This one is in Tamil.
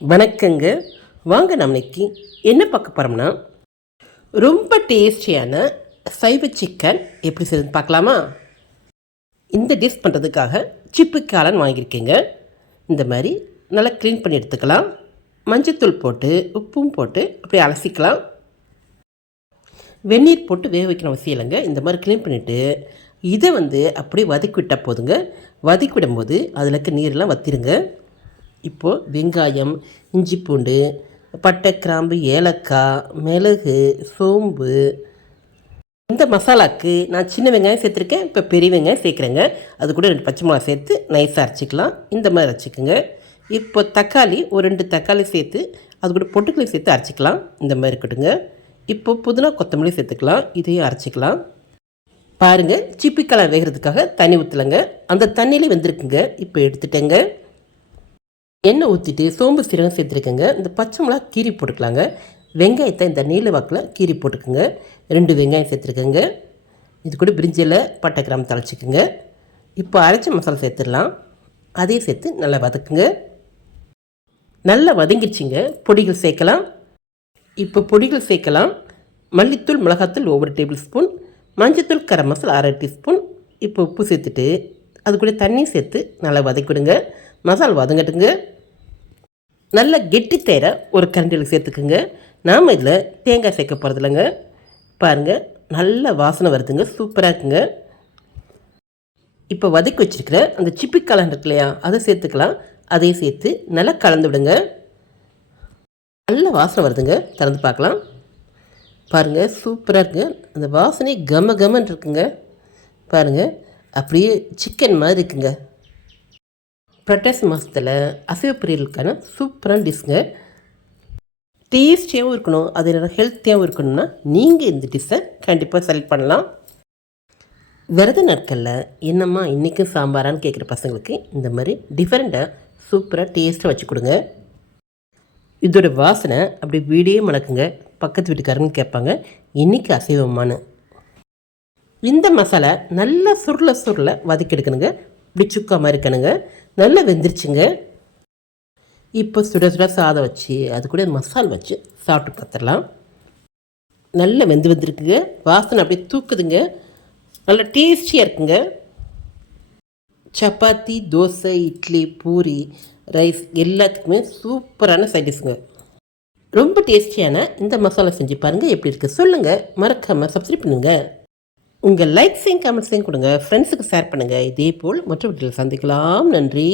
வணக்கங்க. வாங்க நம்ம இன்னைக்கு என்ன பார்க்க போகிறோம்னா ரொம்ப டேஸ்டியான சைவ சிக்கன் எப்படி செய்யுது பார்க்கலாமா? இந்த டிஷ் பண்ணுறதுக்காக சிப்பு காளான் வாங்கியிருக்கேங்க. இந்த மாதிரி நல்லா க்ளீன் பண்ணி எடுத்துக்கலாம். மஞ்சத்தூள் போட்டு உப்பும் போட்டு அப்படியே அலசிக்கலாம். வெந்நீர் போட்டு வேக வைக்கணும் அவசியம் இல்லைங்க. இந்த மாதிரி க்ளீன் பண்ணிவிட்டு இதை வந்து அப்படியே வதக்கி விட்டால் போதுங்க. வதக்கி விடும்போது அதில் இருக்க நீரெல்லாம் வத்திருங்க. இப்போது வெங்காயம் இஞ்சி பூண்டு பட்டை கிராம்பு ஏலக்காய் மிளகு சோம்பு. இந்த மசாலாக்கு நான் சின்ன வெங்காயம் சேர்த்துருக்கேன் இப்போ பெரிய வெங்காயம் சேர்க்குறேங்க. அது கூட ரெண்டு பச்சை மிளகா சேர்த்து நைஸாக அரைச்சிக்கலாம். இந்த மாதிரி அரைச்சிக்கோங்க. இப்போ தக்காளி ஒரு ரெண்டு தக்காளி சேர்த்து அது கூட பொட்டுக்களை சேர்த்து அரைச்சிக்கலாம். இந்த மாதிரி இருக்கட்டுங்க இப்போ புதினா கொத்தமல்லி சேர்த்துக்கலாம். இதையும் அரைச்சிக்கலாம். பாருங்கள் சிப்பிக்கலாம் வேகிறதுக்காக தண்ணி ஊற்றலைங்க அந்த தண்ணியிலே வெந்திருக்குங்க. இப்போ எடுத்துட்டேங்க. எண்ணெய் ஊற்றிட்டு சோம்பு சீரகம் சேர்த்துருக்கேங்க. இந்த பச்சை மிளகா கீரி போட்டுக்கலாங்க. வெங்காயத்தை இந்த நீல வாக்கில் கீரி போட்டுக்குங்க. ரெண்டு வெங்காயம் சேர்த்துருக்கேங்க. இது கூட பிரிஞ்சில் பட்டை கிராம் தழைச்சிக்கோங்க இப்போ அரைச்ச மசாலா சேர்த்துடலாம். அதையும் சேர்த்து நல்லா வதக்குங்க. நல்லா வதங்கிடுச்சிங்க பொடிகள் சேர்க்கலாம். இப்போ பொடிகள் சேர்க்கலாம். மல்லித்தூள் மிளகாத்தூள் ஒவ்வொரு டேபிள் ஸ்பூன். மஞ்சத்தூள் கரம் மசாலா அரை டீஸ்பூன். இப்போ உப்பு சேர்த்துட்டு அது கூட தண்ணி சேர்த்து நல்லா வதக்கிவிடுங்க மசாலா வதங்கட்டுங்க. நல்ல கெட்டி தயிரை ஒரு கரண்டியில் சேர்த்துக்குங்க. நாம் இதில் தேங்காய் சேர்க்க போகிறதில்லங்க பாருங்கள் நல்ல வாசனை வருதுங்க. சூப்பராக இருக்குங்க. இப்போ வதக்கி வச்சுருக்கிற அந்த சிப்பி கலன் இருக்கு இல்லையா அதை சேர்த்துக்கலாம். அதையும் சேர்த்து நல்லா கலந்து விடுங்க. நல்ல வாசனை வருதுங்க. திறந்து பார்க்கலாம். பாருங்கள் சூப்பராக இருக்குங்க. அந்த வாசனை கம கமன்னு இருக்குங்க. பாருங்கள் அப்படியே சிக்கன் மாதிரி இருக்குங்க. புரட்டாசி மாதத்தில் அசைவ சூப்பரான டிஷ்ங்க டேஸ்டியாகவும் இருக்கணும் அது ஹெல்த்தியாகவும் இருக்கணும்னா நீங்கள் இந்த டிஷ்ஷை கண்டிப்பாக செலக்ட் பண்ணலாம். விரத நாட்களில் என்னம்மா இன்றைக்கும் சாம்பாரான்னு கேட்குற பசங்களுக்கு இந்த மாதிரி டிஃப்ரெண்ட்டாக சூப்பராக டேஸ்ட்டாக வச்சு கொடுங்க. இதோட வாசனை அப்படி வீடியே மணக்குங்க பக்கத்து வீட்டுக்காரங்க கேட்பாங்க இன்றைக்கி அசைவமானு? இந்த மசாலா நல்லா சுருள சுருள வதக்கி எடுக்கணுங்க. இப்படி சுக்கா மாதிரி இருக்கணுங்க. நல்லா வெந்துருச்சுங்க. இப்போ சுட சுட சாதம் வச்சு அது கூட மசால் வச்சு சாப்பிட்டு பார்த்துடலாம் நல்லா வெந்து வந்திருக்குங்க. வாசனை அப்படியே தூக்குதுங்க. நல்லா டேஸ்டியாக இருக்குங்க. சப்பாத்தி தோசை இட்லி பூரி ரைஸ் எல்லாத்துக்குமே சூப்பரான சைடிஸுங்க ரொம்ப டேஸ்டியான இந்த மசாலா செஞ்சு பாருங்கள் எப்படி இருக்குது சொல்லுங்கள் மறக்காமல் சப்ஸ்கிரைப் பண்ணுங்கள் உங்கள் லைக்ஸையும் கமெண்ட்ஸையும் கொடுங்க. ஃப்ரெண்ட்ஸுக்கு ஷேர் பண்ணுங்கள் இதே போல் மற்ற வீட்டில் சந்திக்கலாம். நன்றி.